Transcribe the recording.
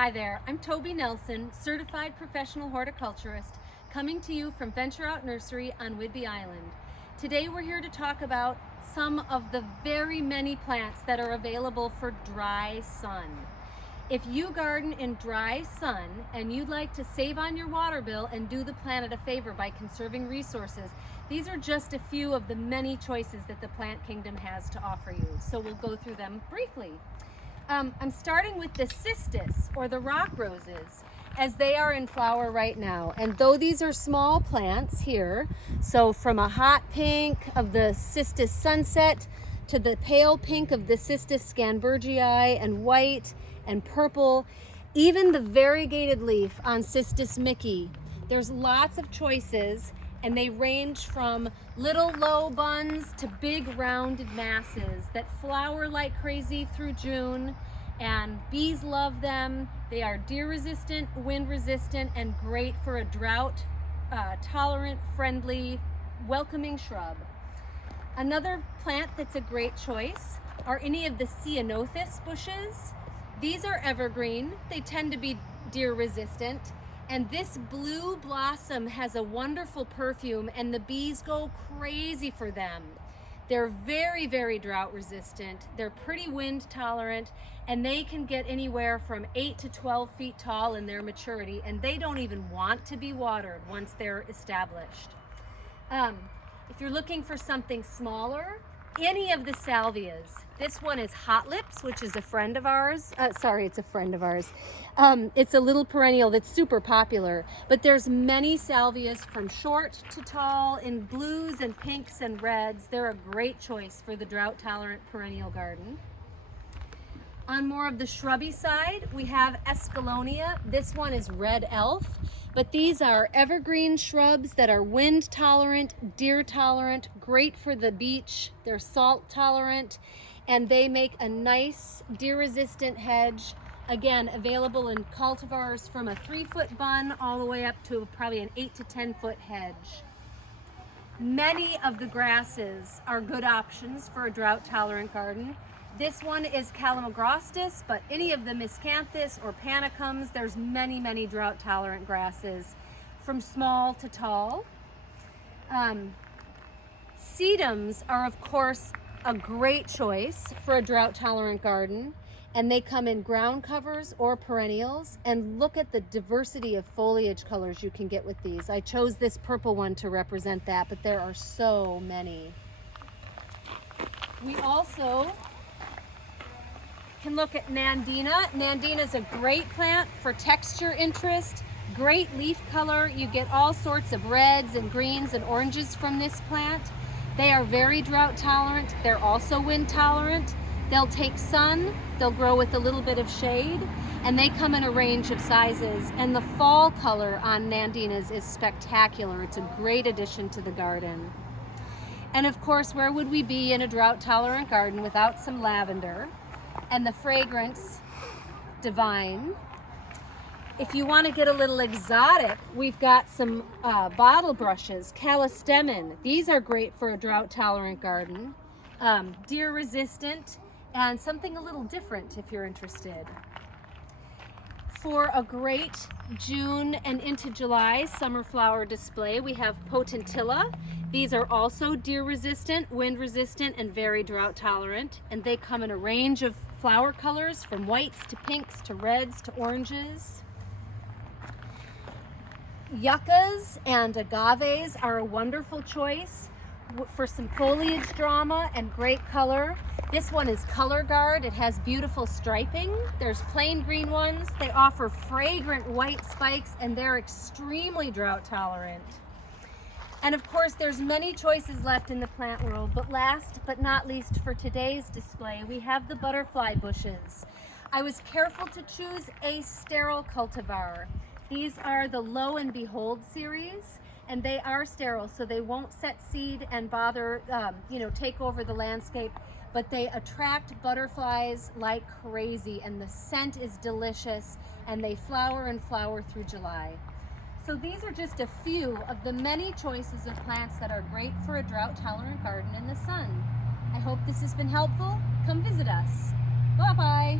Hi there, I'm Tobey Nelson, certified professional horticulturist, coming to you from Venture Out Nursery on Whidbey Island. Today we're here to talk about some of the very many plants that are available for dry sun. If you garden in dry sun and you'd like to save on your water bill and do the planet a favor by conserving resources, these are just a few of the many choices that the plant kingdom has to offer you. So we'll go through them briefly. I'm starting with the cistus, or the rock roses, as they are in flower right now. And though these are small plants here, so from a hot pink of the cistus sunset to the pale pink of the cistus scambergii and white and purple, even the variegated leaf on cistus mickey, there's lots of choices, and they range from little low buns to big rounded masses that flower like crazy through June, and bees love them. They are deer resistant, wind resistant, and great for a drought tolerant, friendly, welcoming shrub. Another plant that's a great choice are any of the Cianophis bushes. These are evergreen. They tend to be deer resistant. And this blue blossom has a wonderful perfume, and the bees go crazy for them. They're very, very drought resistant. They're pretty wind tolerant, and they can get anywhere from 8 to 12 feet tall in their maturity, and they don't even want to be watered once they're established. If you're looking for something smaller, any of the salvias. This one is Hot Lips, which is a friend of ours. It's a friend of ours. It's a little perennial that's super popular, but there's many salvias from short to tall in blues and pinks and reds. They're a great choice for the drought tolerant perennial garden. On more of the shrubby side, we have Escalonia. This one is red elf, but these are evergreen shrubs that are wind tolerant, deer tolerant, great for the beach. They're salt tolerant, and they make a nice deer resistant hedge. Again, available in cultivars from a 3-foot bun all the way up to probably an 8 to 10-foot hedge. Many of the grasses are good options for a drought tolerant garden. This one is Calamagrostis, but any of the miscanthus or panicums, there's many drought tolerant grasses from small to tall. Sedums are of course a great choice for a drought tolerant garden, and they come in ground covers or perennials. And look at the diversity of foliage colors you can get with these. I chose this purple one to represent that, but there are so many. We also can look at Nandina. Nandina is a great plant for texture interest, great leaf color. You get all sorts of reds and greens and oranges from this plant. They are very drought tolerant. They're also wind tolerant. They'll take sun, they'll grow with a little bit of shade, and they come in a range of sizes. And the fall color on Nandinas is spectacular. It's a great addition to the garden. And of course, where would we be in a drought tolerant garden without some lavender? And the fragrance divine. If you want to get a little exotic, we've got some bottle brushes, Callistemon. These are great for a drought tolerant garden, deer resistant, and something a little different if you're interested. For a great June and into July summer flower display, we have Potentilla. These are also deer resistant, wind resistant, and very drought tolerant. And they come in a range of flower colors from whites to pinks to reds to oranges. Yuccas and agaves are a wonderful choice for some foliage drama and great color. This one is Color Guard. It has beautiful striping. There's plain green ones. They offer fragrant white spikes, and they're extremely drought tolerant. And of course, there's many choices left in the plant world, but last but not least for today's display, we have the butterfly bushes. I was careful to choose a sterile cultivar. These are the Lo and Behold series, and they are sterile, so they won't set seed and bother, take over the landscape, but they attract butterflies like crazy, and the scent is delicious, and they flower and flower through July. So these are just a few of the many choices of plants that are great for a drought-tolerant garden in the sun. I hope this has been helpful. Come visit us. Bye-bye.